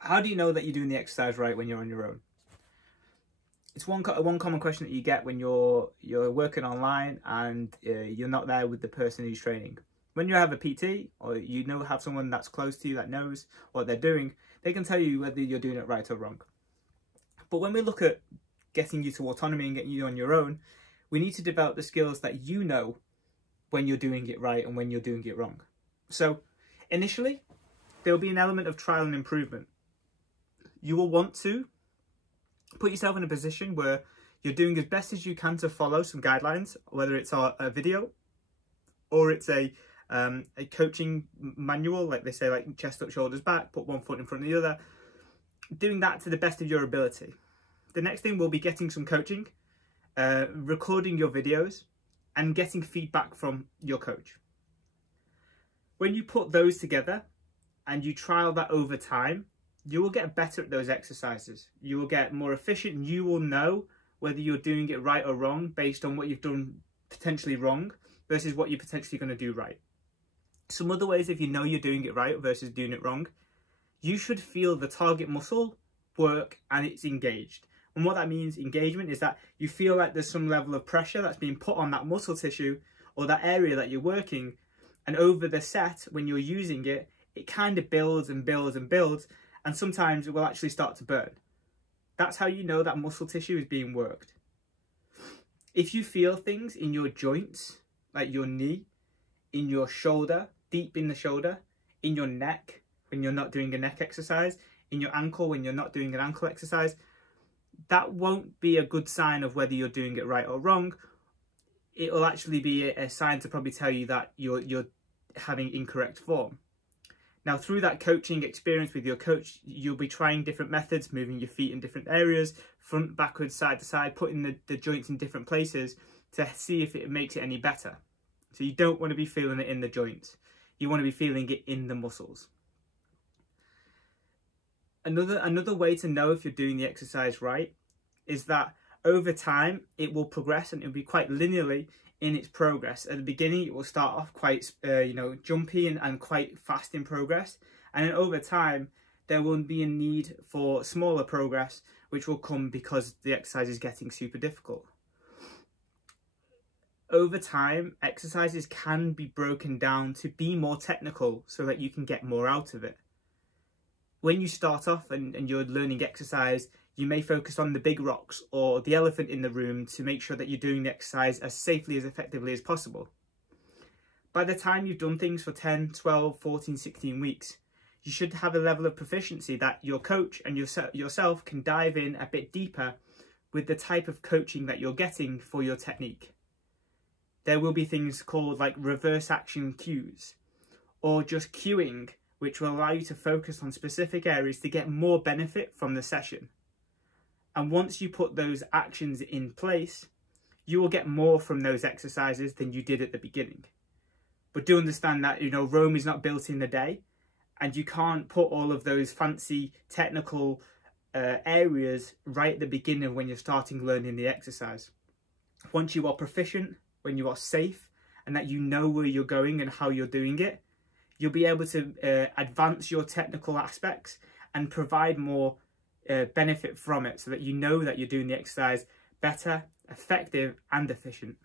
How do you know that you're doing the exercise right when you're on your own? It's one common question that you get when you're working online and you're not there with the person who's training. When you have a PT or have someone that's close to you that knows what they're doing, they can tell you whether you're doing it right or wrong. But when we look at getting you to autonomy and getting you on your own, we need to develop the skills that you know when you're doing it right and when you're doing it wrong. So initially, there will be an element of trial and improvement. You will want to put yourself in a position where you're doing as best as you can to follow some guidelines, whether it's a video or it's a coaching manual, like they say, like chest up, shoulders back, put one foot in front of the other, doing that to the best of your ability. The next thing will be getting some coaching, recording your videos, and getting feedback from your coach. When you put those together and you trial that over time, you will get better at those exercises. You will get more efficient and you will know whether you're doing it right or wrong based on what you've done potentially wrong versus what you're potentially going to do right. Some other ways, if you know you're doing it right versus doing it wrong, you should feel the target muscle work and it's engaged. And what that means, engagement, is that you feel like there's some level of pressure that's being put on that muscle tissue or that area that you're working. And over the set, when you're using it, it kind of builds and builds and builds. And sometimes it will actually start to burn. That's how you know that muscle tissue is being worked. If you feel things in your joints, like your knee, in your shoulder, deep in the shoulder, in your neck, when you're not doing a neck exercise, in your ankle when you're not doing an ankle exercise, that won't be a good sign of whether you're doing it right or wrong. It will actually be a sign to probably tell you that you're having incorrect form. Now, through that coaching experience with your coach, you'll be trying different methods, moving your feet in different areas, front, backwards, side to side, putting the joints in different places to see if it makes it any better. So you don't want to be feeling it in the joints. You want to be feeling it in the muscles. Another way to know if you're doing the exercise right is that over time it will progress and it'll be quite linearly in its progress. At the beginning it will start off quite jumpy and quite fast in progress, and then over time there will be a need for smaller progress, which will come because the exercise is getting super difficult. Over time, exercises can be broken down to be more technical so that you can get more out of it. When you start off and you're learning exercise, you may focus on the big rocks or the elephant in the room to make sure that you're doing the exercise as safely, as effectively as possible. By the time you've done things for 10, 12, 14, 16 weeks, you should have a level of proficiency that your coach and yourself can dive in a bit deeper with the type of coaching that you're getting for your technique. There will be things called like reverse action cues or just cueing, which will allow you to focus on specific areas to get more benefit from the session. And once you put those actions in place, you will get more from those exercises than you did at the beginning. But do understand that, Rome is not built in a day, and you can't put all of those fancy technical areas right at the beginning when you're starting learning the exercise. Once you are proficient, when you are safe, and that you know where you're going and how you're doing it, you'll be able to advance your technical aspects and provide more benefit from it so that you know that you're doing the exercise better, effective and efficient.